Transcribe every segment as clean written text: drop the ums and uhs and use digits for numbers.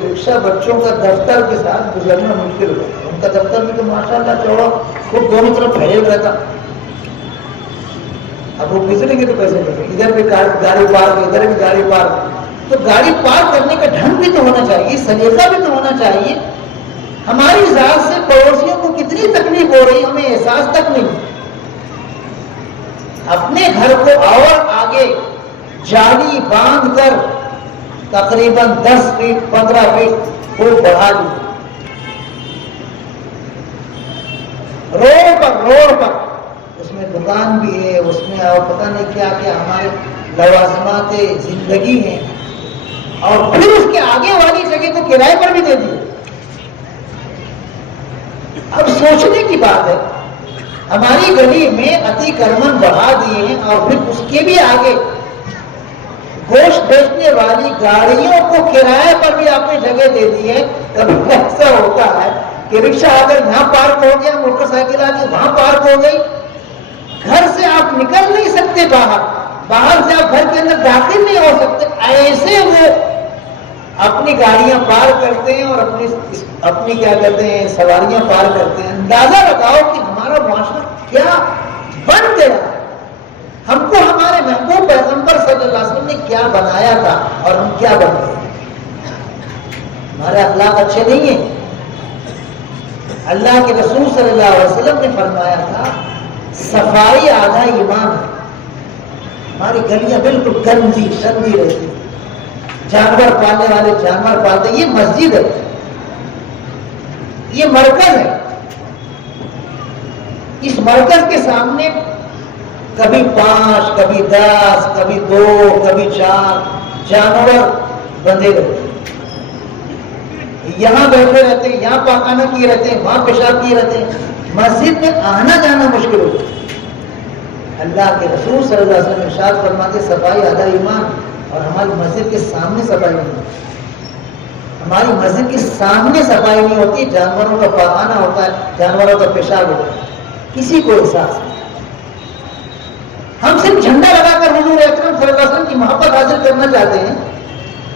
رکشا بچوں کا دفتر کے ساتھ گزرنا مشکل ہوتا ہے. ان کا دفتر بھی تو ماشاءاللہ چوڑا خود دونوں طرف پھیل رہتا. اب وہ گزریں گے تو کیسے کریں؟ ادھر بھی گاڑی پارک، ادھر بھی گاڑی پارک. تو گاڑی پارک کرنے کا ڈھنگ بھی تو ہونا چاہیے، سلیقہ بھی تو ہونا چاہیے. ہماری ذات سے پڑوسیوں کو کتنی تکلیف ہو رہی ہمیں احساس تک نہیں. اپنے گھر کو اور آگے جالی باندھ کر تقریباً 10 فیٹ 15 فیٹ وہ بڑھا لی. روڈ پر اس میں دکان بھی ہے، اس میں اور پتہ نہیں کیا کیا ہمارے لوازمات زندگی ہیں، اور پھر اس کے آگے والی جگہ کو کرائے پر بھی دے دی. اب سوچنے کی بات ہے، ہماری گلی میں اتی کرمن بڑھا دیے ہیں، اور پھر اس کے بھی آگے گوشت بیچنے والی گاڑیوں کو کرائے پر بھی آپ نے جگہ دے دی ہے. کبھی ایسا ہوتا ہے کہ رکشا اگر یہاں پارک ہو گیا، موٹر سائیکل آ کے وہاں پارک ہو گئی، گھر سے آپ نکل نہیں سکتے، باہر سے آپ گھر کے اندر داخل نہیں ہو سکتے. ایسے وہ اپنی گاڑیاں پارک کرتے ہیں اور اپنی کیا کہتے ہیں سواریاں پارک کرتے ہیں. اندازہ لگاؤ کہ ہمارا معاشرہ کیا بن گیا. ہم کو ہمارے محبوب پیغمبر صلی اللہ علیہ وسلم نے کیا بنایا تھا اور ہم کیا بن گئے. ہمارے اخلاق اچھے نہیں ہیں. اللہ کے رسول صلی اللہ علیہ وسلم نے فرمایا تھا صفائی آدھا ایمان ہے. ہماری گلیاں بالکل گندی رہتی، جانور پالنے والے جانور پالتے. یہ مسجد ہے، یہ مرکز ہے. اس مرکز کے سامنے کبھی 5 کبھی 10 کبھی 2 کبھی 4 جانور بندھے رہتے. یہاں بیٹھے رہتے ہیں، یہاں پاخانہ کیے رہتے ہیں، وہاں پیشاب کیے رہتے ہیں. مسجد میں آنا جانا مشکل ہوتا ہے. اللہ کے رسول صلی اللہ علیہ وسلم ارشاد فرماتے صفائی آدھا ایمان. اور ہماری مسجد کے سامنے صفائی نہیں ہوتی. ہماری مسجد کے سامنے صفائی نہیں ہوتی. جانوروں کا پاخانہ ہوتا ہے، جانوروں کا پیشاب ہوتا ہے، کسی کو احساس نہیں. ہم صرف جھنڈا لگا کر حضور اکرم صلی اللہ علیہ وسلم کی محبت حاصل کرنا چاہتے ہیں.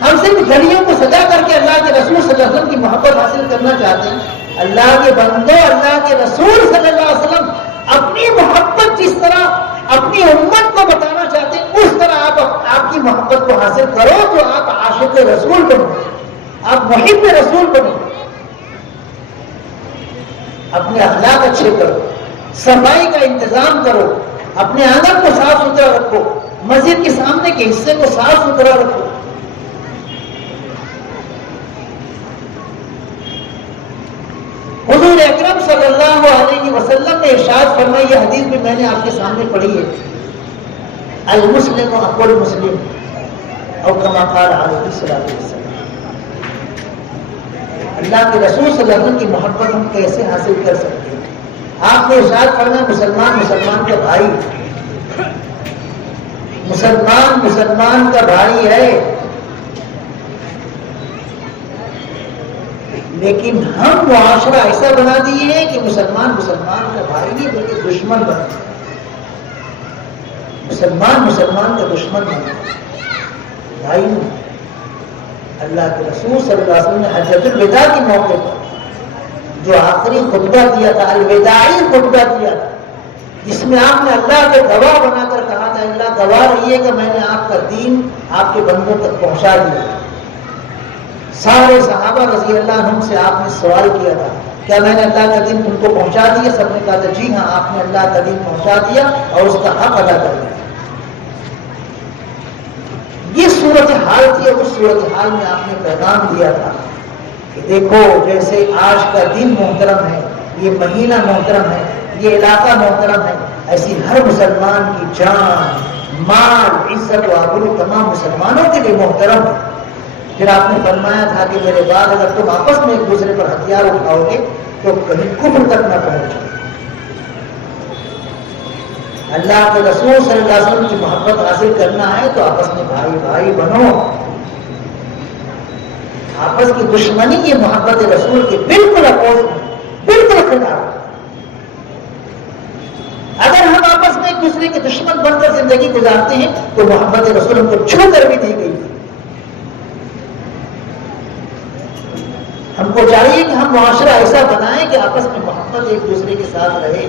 ہم صرف گھڑیوں کو سجا کر کے اللہ کے رسول صلی اللہ علیہ وسلم کی محبت حاصل کرنا چاہتے ہیں. اللہ کے بندوں، اللہ کے رسول صلی اللہ علیہ وسلم اپنی محبت جس طرح اپنی امت کو بتانا چاہتے ہیں اس طرح آپ کی محبت کو حاصل کرو تو آپ عاشق رسول بنو، آپ محب رسول بنو. اپنے اخلاق اچھے کرو، صفائی کا انتظام کرو، اپنے آنگن کو صاف ستھرا رکھو، مسجد کے سامنے کے حصے کو صاف ستھرا رکھو. حضور اکرم صلی اللہ علیہ وسلم نے ارشاد فرمائی، یہ حدیث بھی میں نے آپ کے سامنے پڑھی ہے، المسلم اخو المسلم او کما قال علیہ الصلوۃ والسلام. اللہ کے رسول صلی اللہ علیہ وسلم کی محبت ہم کیسے حاصل کر سکتے ہیں؟ آپ نے ارشاد فرمایا مسلمان کا بھائی، مسلمان کا بھائی ہے. لیکن ہم معاشرہ ایسا بنا دیے ہیں کہ مسلمان کا بھائی نہیں بلکہ دشمن بنا. مسلمان کا دشمن بنا بھائی نہیں. اللہ کے رسول صلی اللہ علیہ وسلم نے حجۃ الوداع کے موقع پر جو آخری خطبہ دیا تھا، الوداعی خطبہ دیا تھا، جس میں آپ نے اللہ کے گواہ بنا کر کہا تھا اللہ گواہ رہیے کہ میں نے آپ کا دین آپ کے بندوں تک پہنچا دیا. سارے صحابہ رضی اللہ عنہم سے آپ نے سوال کیا تھا کیا میں نے اللہ کا دین تم کو پہنچا دیا؟ سب نے کہا تھا جی ہاں آپ نے اللہ کا دین پہنچا دیا اور اس کا حق ادا کر دیا. یہ صورتحال تھی اور اس صورتحال میں آپ نے پیغام دیا تھا کہ دیکھو جیسے آج کا دن محترم ہے، یہ مہینہ محترم ہے، یہ علاقہ محترم ہے، ایسی ہر مسلمان کی جان، مال، عزت و آبرو تمام مسلمانوں کے لیے محترم ہے. پھر آپ نے فرمایا تھا کہ میرے بعد اگر تم آپس میں ایک دوسرے پر ہتھیار اٹھاؤ گے تو کہیں کفر تک نہ پہنچو. اللہ کے رسول صلی اللہ علیہ وسلم کی محبت حاصل کرنا ہے تو آپس میں بھائی بنو. آپس کی دشمنی یہ محبت رسول کے بالکل اپوزٹ ہے، بالکل خلاف. اگر ہم آپس میں ایک دوسرے کے دشمن بن کر زندگی گزارتے ہیں تو محبت رسول ہم کو چھو کر بھی دی گئی ہے. ہم کو چاہیے کہ ہم معاشرہ ایسا بنائیں کہ آپس میں محبت ایک دوسرے کے ساتھ رہے.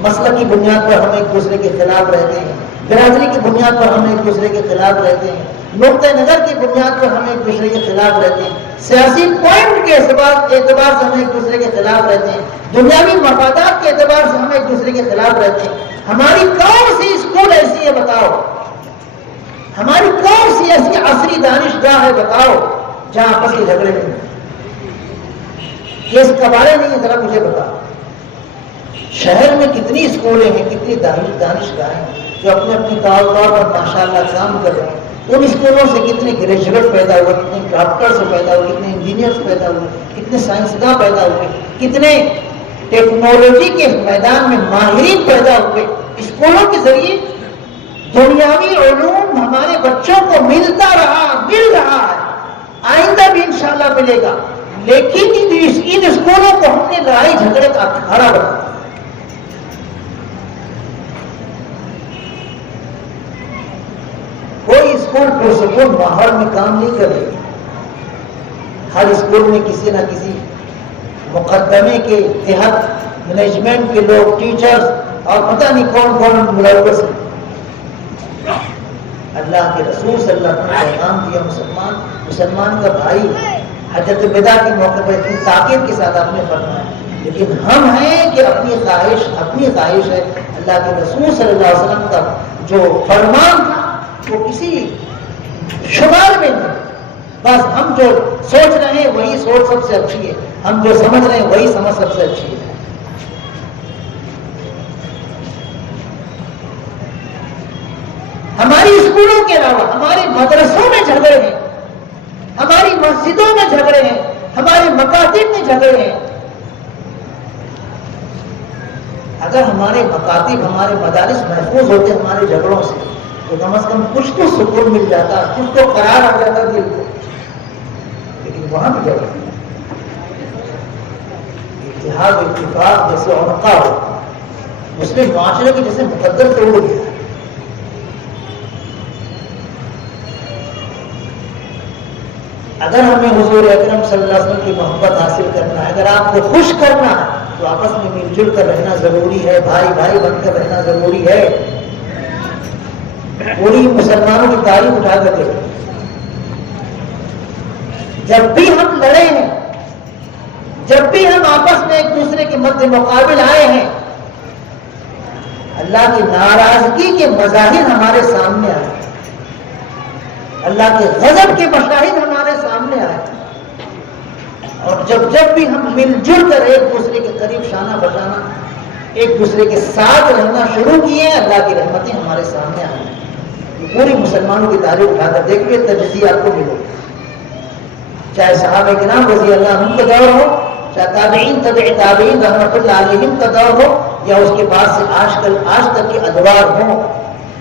مسلک کی بنیاد پر ہم ایک دوسرے کے خلاف رہتے ہیں, برادری کی بنیاد پر ہم ایک دوسرے کے خلاف رہتے ہیں, نقطۂ نظر کی بنیاد پر ہم ایک دوسرے کے خلاف رہتے ہیں, سیاسی پوائنٹ کے اعتبار سے ہم ایک دوسرے کے خلاف رہتے ہیں, دنیاوی مفادات کے اعتبار سے ہم ایک دوسرے کے خلاف رہتے ہیں. ہماری کون سی اسکول ایسی ہے بتاؤ, ہماری کون سی ایسی عصری دانشگاہ ہے بتاؤ جہاں آپس کے جھگڑے نہیں, کیس کباڑے نہیں ہیں؟ ذرا مجھے بتاؤ. شہر میں کتنی اسکولیں ہیں, کتنی دانشگاہیں ہیں جو اپنے اپنی طور پر ماشاءاللہ کام کر رہے ہیں. ان اسکولوں سے کتنے گریجویٹ پیدا ہوئے, کتنے ڈاکٹرز پیدا ہوئے, کتنے انجینئرز پیدا ہوئے, کتنے سائنسداں پیدا ہوئے, کتنے ٹیکنالوجی کے میدان میں ماہرین پیدا ہوئے. اسکولوں کے ذریعے دنیاوی علوم ہمارے بچوں کو ملتا رہا, مل رہا ہے, آئندہ بھی انشاءاللہ ملے گا. لیکن ان اسکولوں کو ہم نے لڑائی جھگڑے کا اکھاڑا بنا. کوئی اسکول پرسکون ماحول میں کام نہیں کر رہی. ہر اسکول میں کسی نہ کسی مقدمے کے تحت مینجمنٹ کے لوگ, ٹیچرز اور پتہ نہیں کون کون ملوث ہیں. اللہ کے رسول صلی اللہ علیہ وسلم نے پیغام دیا, مسلمان کا بھائی حجت الوداع کے موقع پر اتنی تاکید کے ساتھ آپ نے فرمایا. لیکن ہم ہیں کہ اپنی خواہش ہے. اللہ کے رسول صلی اللہ علیہ وسلم کا جو فرمان تھا وہ کسی شمار میں نہیں. بس ہم جو سوچ رہے ہیں وہی سوچ سب سے اچھی ہے, ہم جو سمجھ رہے ہیں وہی سمجھ سب سے اچھی ہے. ہماری اسکولوں کے علاوہ ہمارے مدرسوں میں جھگڑے ہیں, ہماری مسجدوں میں جھگڑے ہیں, ہمارے مکاتب میں جھگڑے ہیں. اگر ہمارے مکاتب, ہمارے مدارس محفوظ ہوتے ہمارے جھگڑوں سے تو کم از کم کچھ تو سکون مل جاتا, کچھ تو قرار آ جاتا دل کو. لیکن وہاں بھی جگہ اتحاد اتفاق جیسے عنقا ہو, مسلم معاشرے کے جیسے مقدر توڑ گیا. اگر ہمیں حضور اکرم صلی اللہ علیہ وسلم کی محبت حاصل کرنا ہے, اگر آپ کو خوش کرنا ہے تو آپس میں مل جل کر رہنا ضروری ہے, بھائی بھائی بن کر رہنا ضروری ہے. پوری مسلمانوں کی تعریف اٹھا کر کے جب بھی ہم لڑے ہیں, جب بھی ہم آپس میں ایک دوسرے کے مد مقابل آئے ہیں, اللہ کی ناراضگی کے مظاہر ہمارے سامنے آئے, اللہ کے غضب کے مشاہد ہمارے سامنے آئے. اور جب بھی ہم مل جل کر ایک دوسرے کے قریب شانہ بشانہ ایک دوسرے کے ساتھ رہنا شروع کیے, اللہ کی رحمتیں ہمارے سامنے آئی. پوری مسلمانوں کی تعریف اٹھا کر دیکھیے, تجزیہ آپ کو ملے, چاہے صحابہ کرام رضی اللہ عنہم کا دور ہو, چاہے تابعین تبع تابعین رحمۃ اللہ علیہم کا دور ہو, یا اس کے بعد سے آج تک کے ادوار ہوں.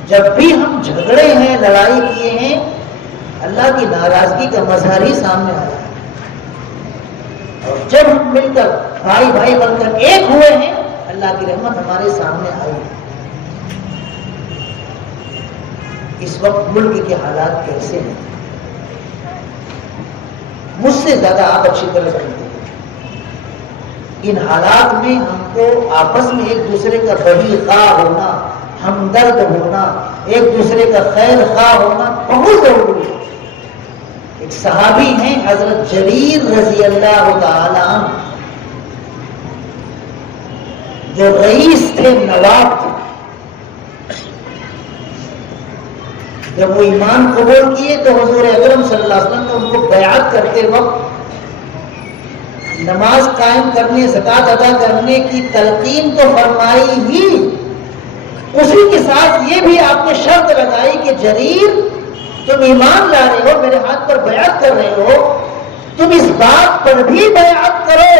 جب بھی ہم جھگڑے ہیں, لڑائی کیے ہیں, اللہ کی ناراضگی کا مظہر ہی سامنے آیا ہے. اور جب ہم مل کر بھائی بھائی بن کر ایک ہوئے ہیں, اللہ کی رحمت ہمارے سامنے آئی. اس وقت ملک کے حالات کیسے ہیں مجھ سے زیادہ آپ اچھی طرح جانتے ہیں. ان حالات میں ہم کو آپس میں ایک دوسرے کا بڑی خواہ ہونا, ہمدرد ہونا, ایک دوسرے کا خیر خواہ ہونا بہت ضروری ہے. ایک صحابی ہیں حضرت جریر رضی اللہ تعالی عنہ, جو رئیس تھے, نواب تھے. جب وہ ایمان قبول کیے تو حضور اکرم صلی اللہ علیہ وسلم نے ان کو بیعت کرتے وقت نماز قائم کرنے, زکات ادا کرنے کی تلقین تو فرمائی ہی, اسی کے ساتھ یہ بھی آپ نے شرط لگائی کہ جریر تم ایمان لا رہے ہو, میرے ہاتھ پر بیعت کر رہے ہو, تم اس بات پر بھی بیعت کرو,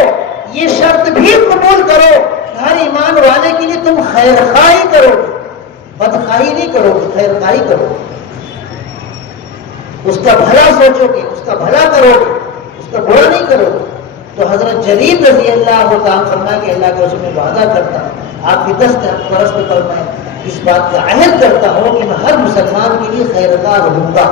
یہ شرط بھی قبول کرو, ہر ایمان والے کے لیے تم خیر خواہی کرو گے, بدخواہی نہیں کرو گے, خیر خواہی کرو گے, اس کا بھلا سوچو گے, اس کا بھلا کرو گے, اس کا برا نہیں کرو گے. تو حضرت جریر رضی اللہ تعالیٰ فرمایا کہ اللہ کے رسول میں وعدہ کرتا ہوں, آپ کی دست پرست پر میں اس بات کا عہد کرتا ہوں کہ میں ہر مسلمان کے لیے خیر خواہ رہوں گا.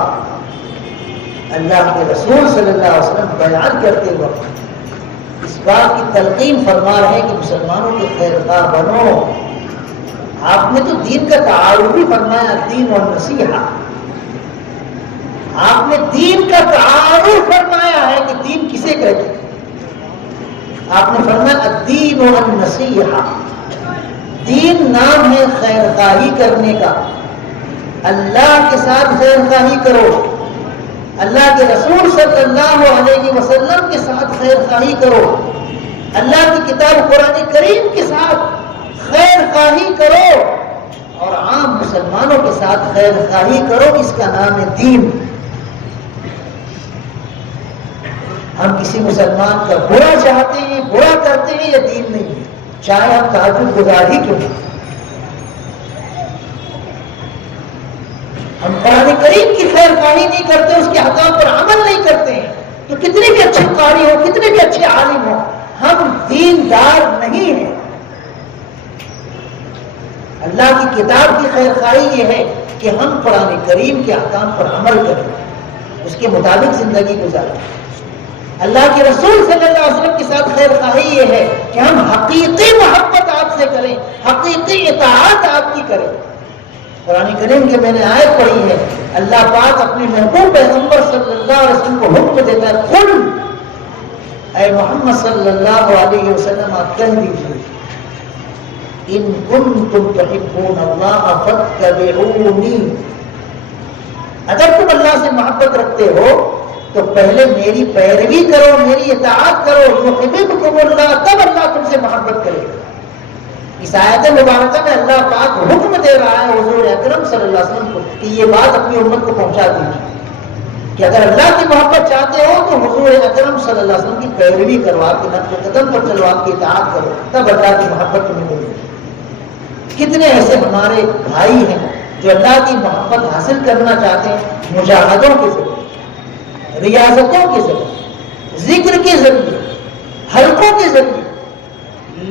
اللہ کے رسول صلی اللہ علیہ وسلم بیان کرتے وقت اس بات کی تلقین فرما رہے ہیں کہ مسلمانوں کے خیر خواہ بنو. آپ نے تو دین کا تعارف بھی فرمایا، دین و نصیحہ. آپ نے دین کا تعارف فرمایا ہے کہ دین کسے کہتے ہیں. آپ نے فرمایا الدین و النصیحہ. دین نام ہے خیر خواہی کرنے کا. اللہ کے ساتھ خیر خواہی کرو، اللہ کے رسول صلی اللہ علیہ وسلم کے ساتھ خیر خواہی کرو، اللہ کی کتاب قرآن کریم کے ساتھ خیر خواہی کرو، اور عام مسلمانوں کے ساتھ خیر خواہی کرو. اس کا نام ہے دین. ہم کسی مسلمان کا برا چاہتے ہیں، برا کرتے ہیں، یہ دین نہیں ہے، چاہے ہم تہجد گزار ہی کیوں. ہم قرآن کریم کی خیر خواہی نہیں کرتے، اس کے احکام پر عمل نہیں کرتے ہیں، تو کتنے بھی اچھے قاری ہو، کتنے بھی اچھے عالم ہو، ہم دیندار نہیں ہیں. اللہ کی کتاب کی خیر خواہی یہ ہے کہ ہم قرآن کریم کے احکام پر عمل کریں، اس کے مطابق زندگی گزاریں. اللہ کے رسول صلی اللہ علیہ وسلم کے ساتھ خیر خواہی یہ ہے کہ ہم حقیقی محبت آپ سے کریں، حقیقی اطاعت آپ کی کریں. قرآن کریم کے میں نے آیت پڑھی ہے، اللہ پاک اپنے محبوب پیغمبر صلی اللہ علیہ وسلم کو حکم دیتا ہے، قل اے محمد صلی اللہ علیہ وسلم آپ کہہ دیجیے ان کنتم تحبون اللہ فاتبعونی. اگر تم اللہ سے محبت رکھتے ہو تو پہلے میری پیروی کرو، میری اطاعت کرو. یحببکم اللہ، تب اللہ تم سے محبت کرے گا. اس آیت مبارکہ میں اللہ پاک حکم دے رہا ہے حضور اکرم صلی اللہ علیہ وسلم کو کہ یہ بات اپنی امت کو پہنچا دیجیے کہ اگر اللہ کی محبت چاہتے ہو تو حضور اکرم صلی اللہ علیہ وسلم کی پیروی کرو، آپ کے نقش قدم پر چلو، آپ کی اطاعت کرو، تب اللہ کی محبت تمہیں ملے گی. کتنے ایسے ہمارے بھائی ہیں جو اللہ کی محبت حاصل کرنا چاہتے ہیں مجاہدوں کے ذریعے، ریاضتوں کے ذریعے، ذکر کے ذریعے، حلقوں کے ذریعے،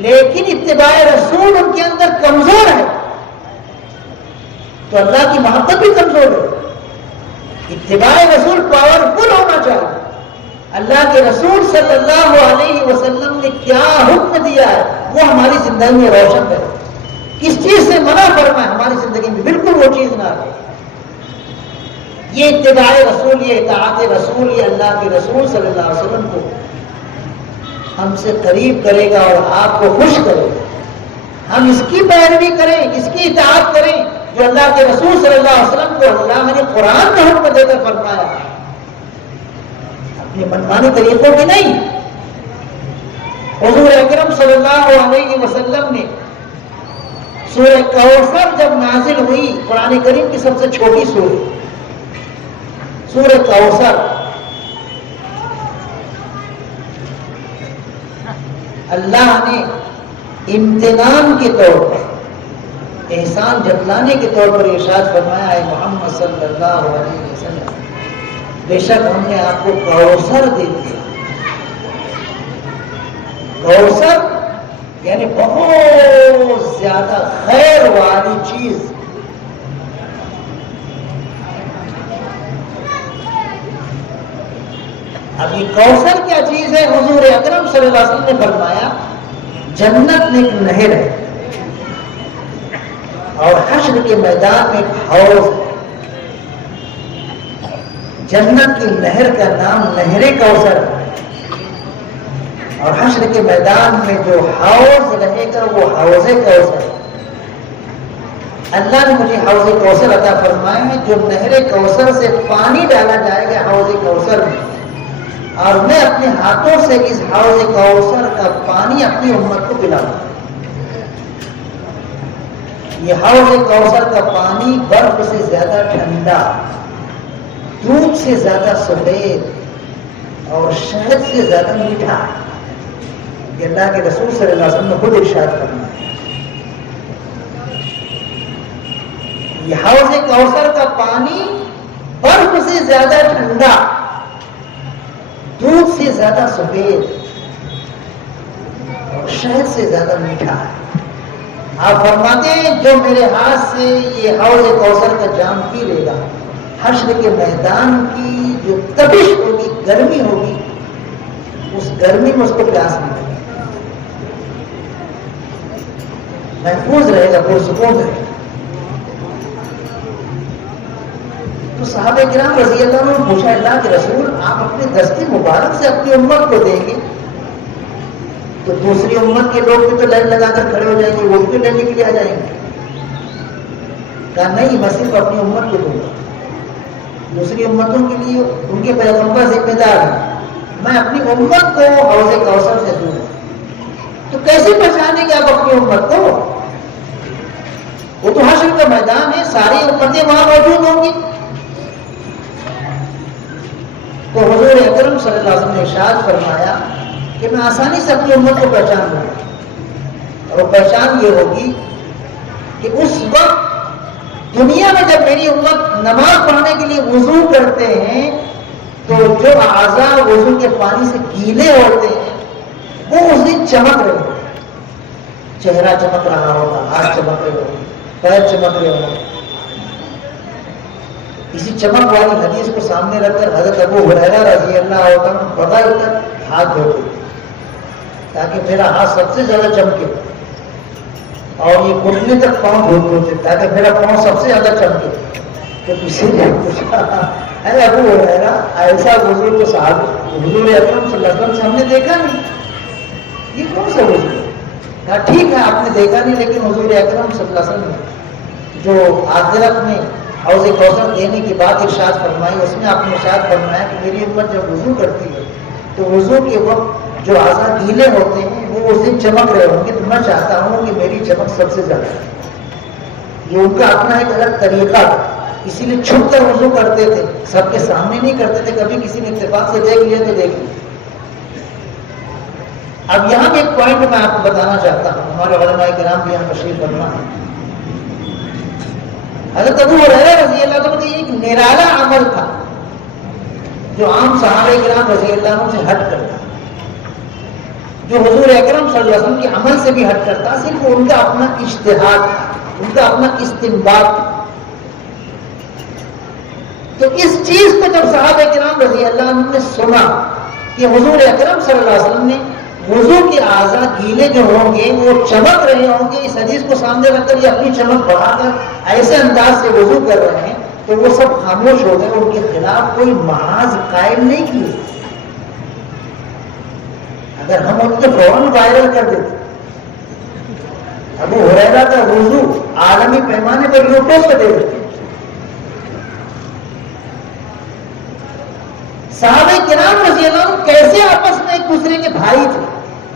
لیکن اتباع رسول ان کے اندر کمزور ہے تو اللہ کی محبت بھی کمزور ہے. اتباع رسول پاورفل ہونا چاہیے. اللہ کے رسول صلی اللہ علیہ وسلم نے کیا حکم دیا ہے وہ ہماری زندگی میں روشن ہے. کس چیز سے منع فرمائے ہماری زندگی میں بالکل وہ چیز نہ رہے. یہ اتباع رسول، یہ اطاعت رسول، یہ اللہ کے رسول صلی اللہ علیہ وسلم کو ہم سے قریب کرے گا اور آپ کو خوش کرے گا. ہم اس کی پیروی کریں، اس کی اطاعت کریں جو اللہ کے رسول صلی اللہ علیہ وسلم کو اللہ نے قرآن میں حکم دے کر فرمایا، اپنے منمانی طریقوں کی نہیں. حضور اکرم صلی اللہ علیہ وسلم نے سورہ کوثر جب نازل ہوئی، قرآن کریم کی سب سے چھوٹی سورہ کوثر، اللہ نے امتنان کے طور پر، احسان جتلانے کے طور پر ارشاد فرمایا ہے محمد صلی اللہ علیہ وسلم بے شک ہم نے آپ کو کوثر دے دیا. کوثر یعنی بہت زیادہ خیر والی چیز. اب یہ کوثر کیا چیز ہے؟ حضور اکرم صلی اللہ علیہ وسلم نے فرمایا جنت میں ایک نہر ہے اور حشر کے میدان میں ایک حوض ہے. جنت کی نہر کا نام نہر کوثر ہے اور حشر کے میدان میں جو حوض رہے گا وہ حوض کوثر. اللہ نے مجھے حوض کوثر عطا فرمائے ہیں، جو نہر کوثر سے پانی ڈالا جائے گا حوض کوثر میں، اور میں اپنے ہاتھوں سے اس حوض کوثر کا پانی اپنی امت کو پلاؤں. یہ حوض کوثر کا پانی برف سے زیادہ ٹھنڈا، دودھ سے زیادہ سفید اور شہد سے زیادہ میٹھا ہے. یہ اللہ کے رسول صلی اللہ علیہ وسلم نے خود ارشاد فرمایا. یہ حوض کوثر کا پانی برف سے زیادہ ٹھنڈا، دودھ سے زیادہ سفید اور شہد سے زیادہ میٹھا ہے. آپ فرماتے ہیں جو میرے ہاتھ سے یہ حوض کوثر کا جام پی لے گا حشر کے میدان کی جو تپش ہوگی، گرمی ہوگی، اس گرمی میں اس کو پیاس نہیں لگے، محفوظ رہے گا، پرسکون رہے گا۔ تو صحابہ کرام رضی اللہ عنہ نے پوچھا، اللہ کے رسول آپ اپنے دست مبارک سے اپنی امت کو دیں گے تو دوسری امت کے لوگ بھی تو لائن لگا کر کھڑے ہو جائیں گے، وہ بھی لینے کے لیے آ جائیں گے۔ کہا نہیں، میں صرف اپنی امت کو دوں گا، دوسری امتوں کے لیے ان کے پیغمبر ذمہ دار ہیں، میں اپنی امت کو حوض کوثر سے دوں گا۔ تو کیسے پہچانیں گے آپ اپنی امت کو؟ وہ تو حشر کا میدان ہے، ساری امتیں وہاں موجود ہوں گی۔ تو حضور اکرم صلی اللہ علیہ وسلم نے ارشاد فرمایا کہ میں آسانی سے اپنی امت کو پہچان لوں گا، اور وہ پہچان یہ ہوگی کہ اس وقت دنیا میں جب میری امت نماز پڑھنے کے لیے وضو کرتے ہیں تو جو اعضاء وضو کے پانی سے گیلے ہوتے ہیں وہ اس دن چمک رہے ہوتے، چہرہ چمک رہا ہوگا، ہاتھ چمک رہے ہوگا، پیر چمک رہے ہوگا۔ اسی چمک والی حدیث کو سامنے رکھ کر حضرت ابو ہریرہ رضی اللہ عنہ بغل تک ہاتھ دھوتے تاکہ میرا ہاتھ سب سے زیادہ چمکے، اور یہ گھٹنے تک پاؤں دھوتے تاکہ میرا پاؤں سب سے زیادہ چمکے۔ تو کسی نے پوچھا، اے ابو ہریرہ ایسا وضو تو صاحب حضور اکرم صلی اللہ علیہ وسلم سے ہم نے دیکھا نہیں، یہ کون سا وضو ہے؟ کہا ٹھیک ہے آپ نے دیکھا نہیں، لیکن حضور اکرم صلی اللہ علیہ وسلم نے جو آخرت میں حوض کوثر دینے کی بات ارشاد فرمائی، اس میں آپ نے ارشاد فرمایا کہ میری امت جب وضو کرتی ہے تو وضو کے وقت جو اعضاء گیلے ہوتے ہیں وہ اس دن چمک رہے ہوں گے، تو میں چاہتا ہوں کہ میری چمک سب سے زیادہ ہے۔ یہ ان کا اپنا ایک الگ طریقہ تھا، اسی لیے چھپ کر وضو کرتے تھے، سب کے سامنے نہیں کرتے تھے، کبھی کسی نے اتفاق سے دیکھ لیا تو دیکھ لیا۔ اب یہاں بھی ایک پوائنٹ میں آپ کو بتانا چاہتا ہوں، ہمارے علماء کرام بھی یہاں تشریف فرما ہے۔ حضرت ابو ہریرہ رضی اللہ عنہ کا یہ ایک نرالا عمل تھا جو عام صحابہ کرام رضی اللہ عنہ سے ہٹ کرتا، جو حضور اکرم صلی اللہ علیہ وسلم کے عمل سے بھی ہٹ کرتا، صرف ان کا اپنا اجتہاد تھا، ان کا اپنا استنباط تھا۔ تو اس چیز کو جب صحابہ کرام رضی اللہ عنہ نے سنا کہ حضور اکرم صلی اللہ علیہ وسلم نے وضو کے اعضاء گیلے جو ہوں گے وہ چمک رہے ہوں گے، اس حدیث کو سامنے رکھ کر یہ اپنی چمک بڑھا کر ایسے انداز سے وضو کر رہے ہیں، تو وہ سب خاموش ہو گئے، ان کے خلاف کوئی محاذ قائم نہیں کیے۔ اگر ہم ان کو فوراً وائرل کر دیتے، ابو ہریرہ کا وضو عالمی پیمانے پر یوٹیوب پہ دے دیتے۔ صحابہ کرام رضی اللہ عنہ کیسے آپس میں ایک دوسرے کے بھائی تھے،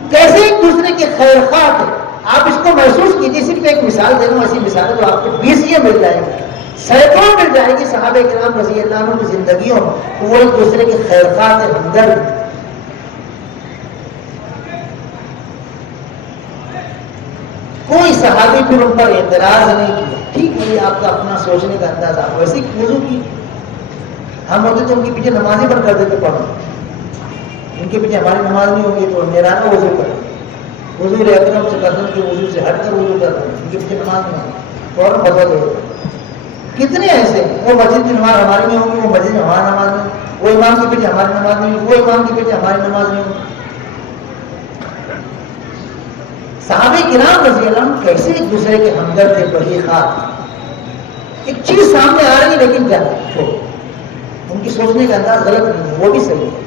کیسے ایک دوسرے کے خیر خواہ تھے، آپ اس کو محسوس کیجیے۔ صرف ایک مثال دے دوں، ایسی مثالیں تو آپ کو 20 یہ مل جائے گی، سینکڑوں مل جائے گی صحابہ کرام رضی اللہ عنہ کی زندگیوں میں، وہ ایک دوسرے کے خیر خواہ تھے، ہمدرد۔ کوئی صحابی پھر ان پر اعتراض نہیں کیا، ٹھیک ہے یہ آپ کا اپنا سوچنے کا انداز، آپ ویسے ہی وضو کی، ہم ہوتے تو ان کے پیچھے نمازی بند کر دیتے پڑھو، ان کے پیچھے ہماری نماز نہیں ہوگی تو نرانا وضو کریں، حضور اکرم صلی اللہ علیہ وسلم کے وضو سے ہٹ کر وضو کر رہے ہیں، ان کے پیچھے نماز نہیں ہوگی، فوراً فتویٰ دے دیتے۔ کتنے ایسے ہیں، وہ مسجد کی نماز ہماری نہیں ہوگی، وہ مسجد میں ہماری نماز نہیں ہوگی، وہ امام کے پیچھے ہماری نماز نہیں ہوگی، وہ امام کے پیچھے ہماری نماز نہیں ہوگی۔ صحابہ کرام رضی اللہ عنہ کیسے ایک دوسرے کے ہمدرد تھے، بڑی خواہ۔ ایک چیز سامنے آ رہی ہے لیکن کیا ان کی سوچنے کا انداز غلط نہیں ہے، وہ بھی صحیح ہے۔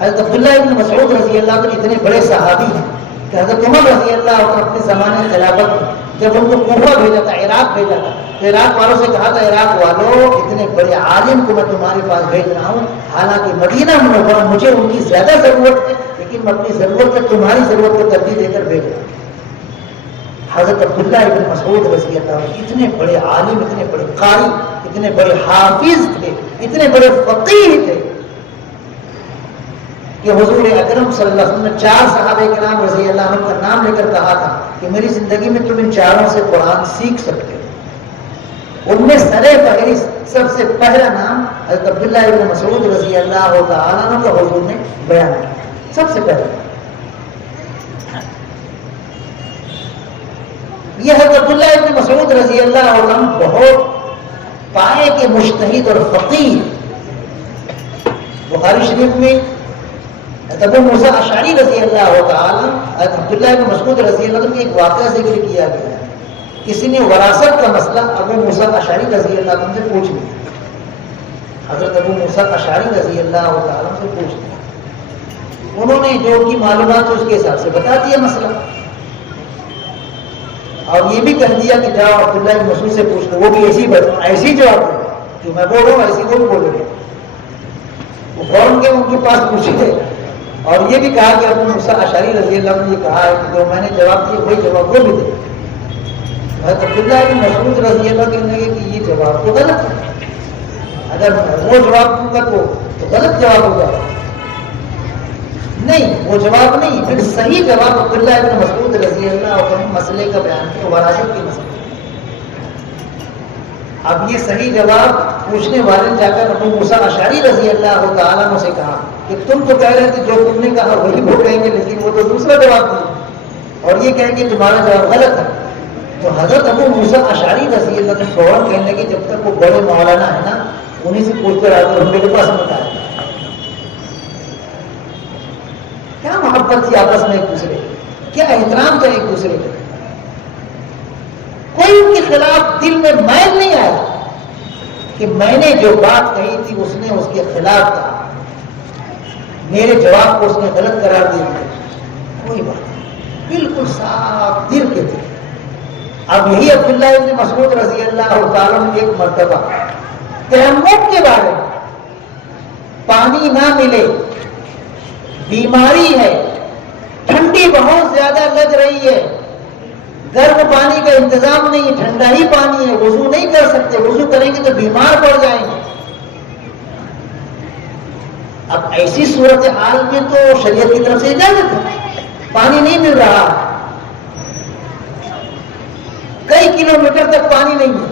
حضرت عبداللہ ابن مسعود رضی اللہ عنہ اتنے بڑے صحابی ہیں کہ حضرت عمر رضی اللہ عنہ اپنے زمانے خلافت میں جب ان کو کوفہ بھیجا تھا، عراق بھیجا تھا، تو عراق والوں سے کہا تھا، عراق والوں اتنے بڑے عالم کو میں تمہارے پاس بھیج رہا ہوں، حالانکہ مدینہ منورہ مجھے ان کی زیادہ ضرورت ہے، لیکن میں اپنی ضرورت سے تمہاری ضرورت کو ترجیح دے کر بھیج رہا ہوں۔ حضرت عبداللہ ابن مسعود رضی اللہ عنہ اتنے بڑے عالم، اتنے بڑے قاری، اتنے بڑے حافظ تھے، اتنے بڑے فقیہ تھے کہ حضور اکرم صلی اللہ علیہ وسلم نے 4 صحابہ کرام رضی اللہ عنہ کا نام لے کر کہا تھا کہ میری زندگی میں تم ان 4 سے قرآن سیکھ سکتے ہو۔ ان میں سر فہرست سب سے پہلا نام حضرت عبداللہ ابن مسعود رضی اللہ تعالیٰ عنہ کا حضور نے بیان کیا، سب سے پہلا۔ یہ حضرت عبداللہ ابن مسعود رضی اللہ عنہ بہت پائے کہ مجتہد اور فقیہ. بخاری شریف میں ابو موسیٰ اشعری رضی اللہ تعالیٰ عبداللہ بن مسعود رضی اللہ عنہ کا ایک واقعہ ذکر کیا گیا ہے. کسی نے وراثت کا مسئلہ ابو موسیٰ اشعری رضی اللہ عنہ سے پوچھ لیا. حضرت ابو موسیٰ اشعری رضی اللہ تعالیٰ سے پوچھ لیا. انہوں نے جو کی معلومات اس کے حساب سے بتا دیا مسئلہ، اور یہ بھی کہہ دیا کہ جاؤ عبداللہ بن مسعود سے پوچھ لو، وہ بھی ایسی جواب دے جو میں بول رہا ہوں ایسی وہ بھی بولے گا. وہ فوراً کے ان کے پاس پوچھے، اور یہ بھی کہا کہ ابو موسیٰ اشعری رضی اللہ عنہ نے یہ کہا ہے کہ جو میں نے جواب دیا وہی جواب وہ بھی دے. عبداللہ بن مسعود رضی اللہ عنہ کہنے لگے کہ یہ جواب تو غلط ہے، اگر وہ جواب دوں گا تو غلط جواب ہوگا. نہیں، وہ جواب نہیں، پھر صحیح جواب عبداللہ بن مسعود رضی اللہ عنہ مسئلے کا بیان کیا، وراثت کے مسئلے. اب یہ صحیح جواب پوچھنے والے جا کر ابو موسیٰ اشعری رضی اللہ تعالیٰ عنہ سے کہا کہ تم تو کہہ رہے تھے جو تم نے کہا وہی وہ کہیں گے، لیکن وہ تو دوسرا جواب دیا اور یہ کہیں گے تمہارا جواب غلط ہے. تو حضرت ابو موسیٰ اشعری رضی اللہ عنہ فوراً کہنے لگے جب تک وہ بڑے مولانا ہے نا انہیں سے پوچھتے رہا کر میرے پاس مت آئے. کیا محبت تھی آپس میں ایک دوسرے کی، کیا احترام تھا ایک دوسرے کا. کوئی ان کے خلاف دل میں میل نہیں آیا کہ میں نے جو بات کہی تھی اس نے اس کے خلاف کہا، میرے جواب کو اس نے غلط قرار دیا. کوئی بات نہیں، بالکل صاف دل کے تھے. اب یہی عبداللہ بن مسعود رضی اللہ تعالیٰ نے ایک مرتبہ تیمم کے بارے میں، پانی نہ ملے، بیماری ہے، ٹھنڈی بہت زیادہ لگ رہی ہے، گرم پانی کا انتظام نہیں ہے، ٹھنڈا ہی پانی ہے، وضو نہیں کر سکتے، وضو کریں گے تو بیمار پڑ جائیں گے. اب ایسی صورتحال میں تو شریعت کی طرف سے اجازت ہے، پانی نہیں مل رہا، کئی کلومیٹر تک پانی نہیں ہے،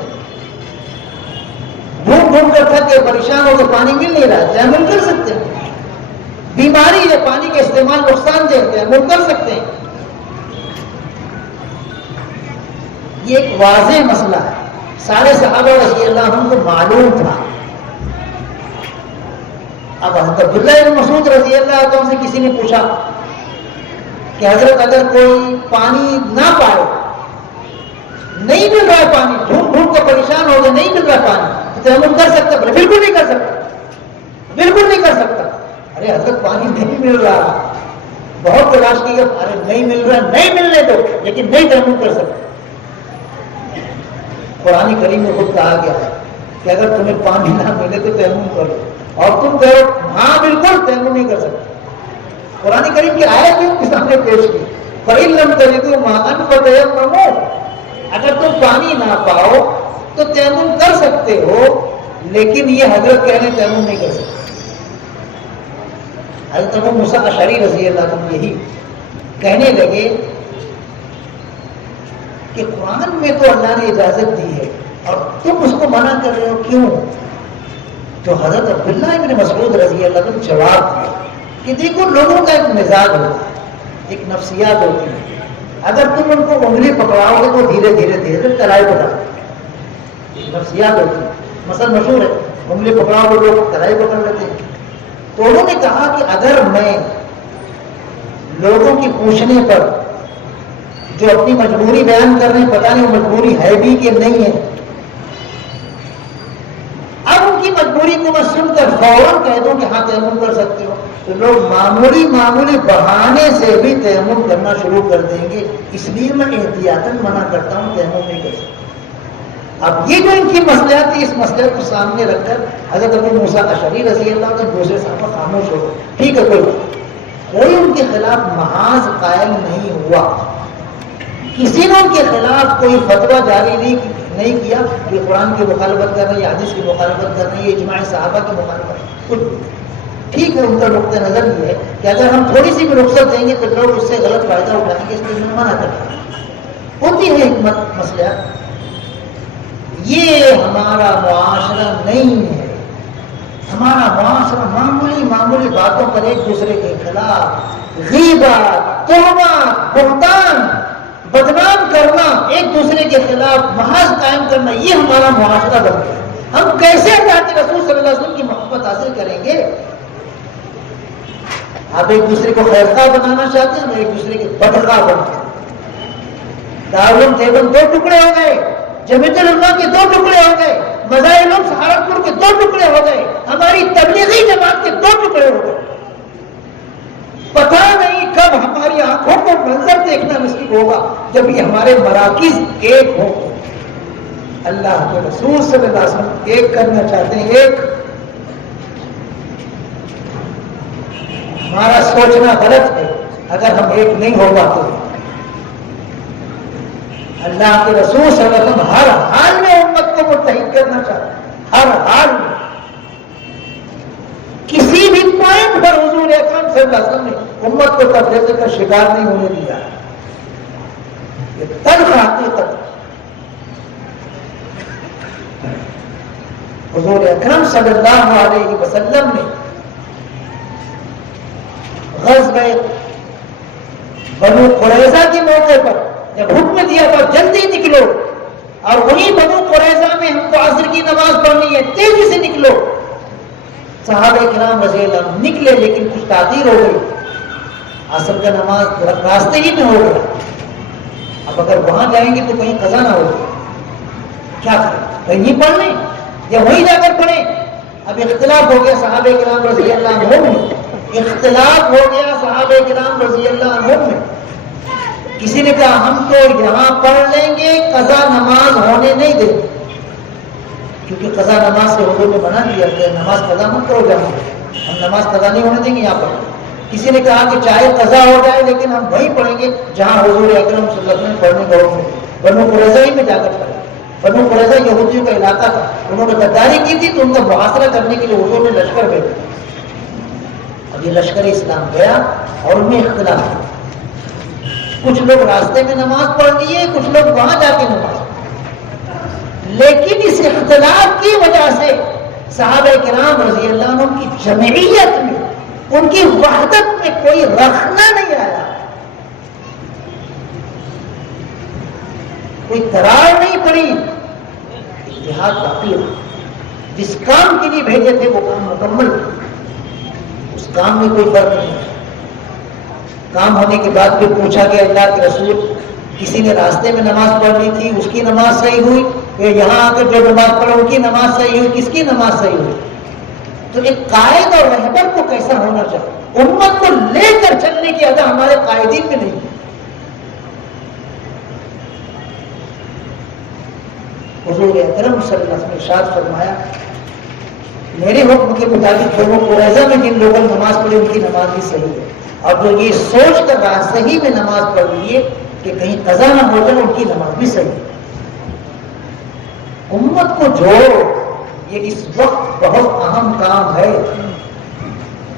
ڈھونڈ ڈھونڈ کر تھک کے پریشان ہو کے پانی مل نہیں رہا، تیمم کر سکتے ہیں. بیماری ہے، پانی کا استعمال نقصان دہ ہے، تیمم کر سکتے ہیں. یہ ایک واضح مسئلہ ہے، سارے صحابہ رضی اللہ عنہ کو معلوم تھا. اب حضرت عبداللہ بن مسعود رضی اللہ عنہ سے کسی نے پوچھا کہ حضرت اگر کوئی پانی نہ پائے، نہیں مل رہا ہے پانی، ڈھونڈ ڈھونڈ کر پریشان ہو گئے، نہیں مل رہا پانی، تو تیمم کر سکتا؟ بولے بالکل نہیں کر سکتا، بالکل نہیں کر سکتا. ارے حضرت پانی نہیں مل رہا، بہت تلاش کی گئی، ارے نہیں مل رہا، نہیں ملنے دو، لیکن نہیں تیمم کر سکتے. قرآن کریم میں خود کہا گیا ہے کہ اگر تمہیں پانی نہ ملے تو تیمم کرو، اور تم کہو ہاں بالکل تیمم نہیں کر سکتے. قرآن کریم کی آیت کیوں کے سامنے پیش کی، فَإِن لَّمْ تَجِدُوا مَاءً فَتَيَمَّمُوا، اگر تم پانی نہ پاؤ تو تیمم کر سکتے ہو، لیکن یہ حضرت کہنے تیمم نہیں کر سکتے. حضرت ابو موسیٰ اشعری رضی اللہ عنہ یہی کہنے لگے کہ قرآن میں تو اللہ نے اجازت دی ہے اور تم اس کو منع کر رہے ہو، کیوں؟ تو حضرت عبداللہ ابن مسعود رضی اللہ عنہ جواب دیا کہ دیکھو لوگوں کا ایک مزاج ہوتا ہے، ایک نفسیات ہوتی ہے. اگر تم ان کو انگلی پکڑاؤ گے تو دھیرے دھیرے دھیرے کلائی پکڑ، نفسیات ہوتی ہے. مثلا مشہور ہے، انگلی پکڑاؤ گے لوگ کلائی پکڑ لیتے ہیں. تو انہوں نے کہا کہ اگر میں لوگوں کی پوچھنے پر جو اپنی مجبوری بیان کر رہے ہیں، پتہ نہیں وہ مجبوری ہے بھی کہ نہیں ہے، اب ان کی مجبوری کو میں سن کر فوراً کہہ دوں کہ ہاں تیمم کر سکتے ہو، تو لوگ معمولی بہانے سے بھی تیمم کرنا شروع کر دیں گے. اس لیے میں احتیاطاً منع کرتا ہوں، تیمم نہیں کر سکتا. اب یہ جو ان کی مسئلہ تھی، اس مسئلے کو سامنے رکھ کر حضرت ابو موسیٰ اشعری رضی اللہ عنہ دوسرے صحابہ خاموش ہو گئے. ٹھیک ہے، کوئی ان کے خلاف محاذ قائم نہیں ہوا، کسی نے ان کے خلاف کوئی فتویٰ جاری نہیں کیا کہ قرآن کی مخالفت کر رہے ہیں یا حدیث کی مخالفت کر رہے ہیں یا اجماع صحابہ کی مخالفت، کچھ ٹھیک ہے. ان کا نقطہ نظر یہ ہے کہ اگر ہم تھوڑی سی بھی رخصت دیں گے تو لوگ اس سے غلط فائدہ اٹھائیں گے، اس لیے منع کرتے ہیں. ہوتی ہے حکمت مسئلہ. یہ ہمارا معاشرہ نہیں ہے. ہمارا معاشرہ معمولی باتوں پر ایک دوسرے کے خلاف غیبت، تہمت، بہتان، بدنام کرنا، ایک دوسرے کے خلاف محاذ قائم کرنا، یہ ہمارا معاشرہ بن گیا. ہم کیسے اللہ کے رسول صلی اللہ علیہ وسلم کی محبت حاصل کریں گے؟ آپ ایک دوسرے کو خیرخواہ بنانا چاہتے ہیں، ہم ایک دوسرے کے بدخواہ بنتے ہیں۔ دارالعلوم دیوبند 2 ٹکڑے ہو گئے، جمیعت العلماء کے 2 ٹکڑے ہو گئے، مظاہر علوم سہارنپور کے 2 ٹکڑے ہو گئے، ہماری تبلیغی جماعت کے 2 ٹکڑے ہو گئے۔ پتہ نہیں کب ہماری آنکھوں کو منظر دیکھنا نصیب ہوگا جب یہ ہمارے مراکز ایک ہوں گے۔ اللہ کے رسول صلی اللہ علیہ وسلم ایک کرنا چاہتے ہیں، ایک۔ ہمارا سوچنا غلط ہے اگر ہم ایک نہیں ہو پاتے۔ اللہ کے رسول صلی اللہ علیہ وسلم ہر حال میں امت کو متحد کرنا چاہتے ہیں، ہر حال میں۔ کسی بھی پوائنٹ پر حضور اکرم صلی اللہ علیہ وسلم نے امت کو تفریقے کا شکار نہیں ہونے دیا۔ یہ تلخ حقیقت حضور اکرم صلی اللہ علیہ وسلم نے غزوہ بنو قریظہ کے موقع پر جب حکم دیا تھا جلدی نکلو، اور وہی بنو قریظہ میں ہم کو عصر کی نماز پڑھنی ہے، تیزی سے نکلو، صحابہ کرام رضی اللہ عنہ نکلے، لیکن کچھ تاخیر ہو گئی، عصر کا نماز راستے ہی میں ہو گیا۔ اب اگر وہاں جائیں گے تو کہیں قضا نہ ہوگی، کیا کریں؟ کہیں پڑھ لیں یا وہیں جا کر پڑھیں؟ اب اختلاف ہو گیا صحابہ کرام رضی اللہ عنہ میں، اختلاف ہو گیا صحابہ کرام رضی اللہ عنہ میں۔ کسی نے کہا ہم تو یہاں پڑھ لیں گے، قضا نماز ہونے نہیں دیں گے، کیونکہ قضا نماز سے حضور نے منع کیا کہ نماز قضا مت کرو جہاں، ہم نماز قضا نہیں ہونے دیں گے یہاں پر۔ کسی نے کہا کہ چاہے قضا ہو جائے لیکن ہم وہیں پڑھیں گے جہاں حضور اکرم صلی اللہ علیہ وسلم پڑھنے گھروں میں، بنو قریظہ ہی میں جا کر پڑھے۔ بنو قریظہ یہودیوں کا علاقہ تھا، انہوں نے غداری کی تھی تو ان کا محاصرہ کرنے کے لیے حضور نے لشکر بھیجا۔ اب یہ لشکر اسلام گیا اور ان میں اختلاف ہوا، کچھ لوگ راستے میں نماز پڑھ لیے، کچھ لوگ وہاں جا کے نماز پڑھ، لیکن اس اختلاف کی وجہ سے صحابہ کرام رضی اللہ عنہ کی جمعیت میں، ان کی وحدت میں کوئی رخنا نہیں آیا، کوئی درار نہیں پڑی، اتحاد باقی رہا۔ جس کام کے لیے بھیجے تھے وہ کام مکمل تھا، اس کام میں کوئی فرق نہیں۔ کام ہونے کے بعد پھر پوچھا کہ اللہ کے رسول کسی نے راستے میں نماز پڑھ لی تھی، اس کی نماز صحیح ہوئی، یا یہاں آ کر جو نماز پڑھا ان کی نماز صحیح ہوئی، کس کی نماز صحیح ہوئی؟ تو ایک قائد اور رہبر کو کیسا ہونا چاہیے؟ امت کو لے کر چلنے کی ادا ہمارے قائدین میں نہیں۔ حضور اکرم صلی اللہ علیہ وسلم نے ارشاد فرمایا میرے حکم کے مطابق بنو قریظہ میں جن لوگوں نے نماز پڑھی ان کی نماز بھی صحیح ہے، اور جو یہ سوچ کر رہا صحیح میں نماز پڑھ لیے کہ کہیں قضا نہ ہو جائے ان کی نماز بھی صحیح ہے۔ امت کو جوڑو، یہ اس وقت بہت اہم کام ہے۔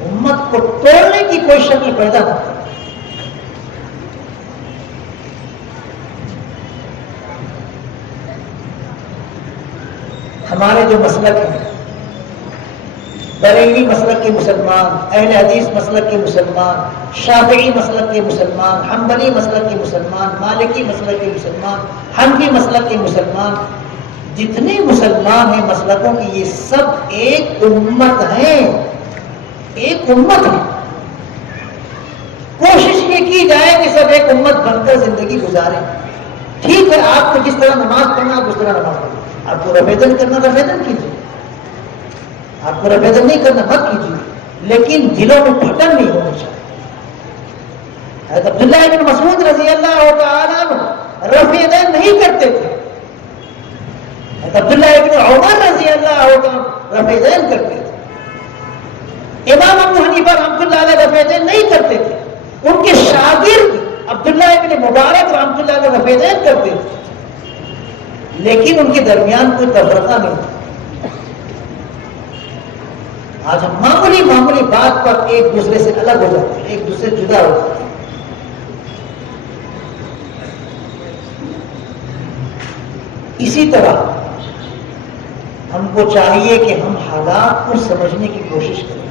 امت کو توڑنے کی کوئی شکل پیدا نہ کرے۔ ہمارے جو مسلک ہیں، بریلوی مسلک کے مسلمان، اہل حدیث مسلک کے مسلمان، شافعی مسلک کے مسلمان، حنبلی مسلک کے مسلمان، مالکی مسلک کے مسلمان، حنفی مسلک کے مسلمان، جتنے مسلمان ہیں مسلکوں کی، یہ سب ایک امت ہیں، ایک امت ہے۔ کوشش یہ کی جائے کہ سب ایک امت بن کر زندگی گزاریں۔ ٹھیک ہے، آپ کو جس طرح نماز پڑھنا آپ اس طرح نماز پڑھیں، آپ کو رفیدن کرنا رفیدن کیجیے، آپ کو رفیدن نہیں کرنا مت کیجیے، لیکن دلوں میں پھٹن نہیں ہونی چاہیے۔ حضرت عبداللہ بن مسعود رضی اللہ تعالیٰ عنہ رفیدن نہیں کرتے تھے، حضرت عبداللہ بن عمر رضی اللہ تعالیٰ رفیدن کرتے تھے، امام ابو حنیفہ رحمۃ اللہ علیہ رفیدن نہیں کرتے تھے، ان کے شاگرد عبداللہ بن مبارک رحمۃ اللہ علیہ رفیدن کرتے تھے، لیکن ان کے درمیان کوئی تفرقہ نہیں تھا۔ آج ہم معمولی بات پر ایک دوسرے سے الگ ہو جاتے ہیں، ایک دوسرے سے جدا ہو جاتے ہیں۔ اسی طرح ہم کو چاہیے کہ ہم حالات کو سمجھنے کی کوشش کریں۔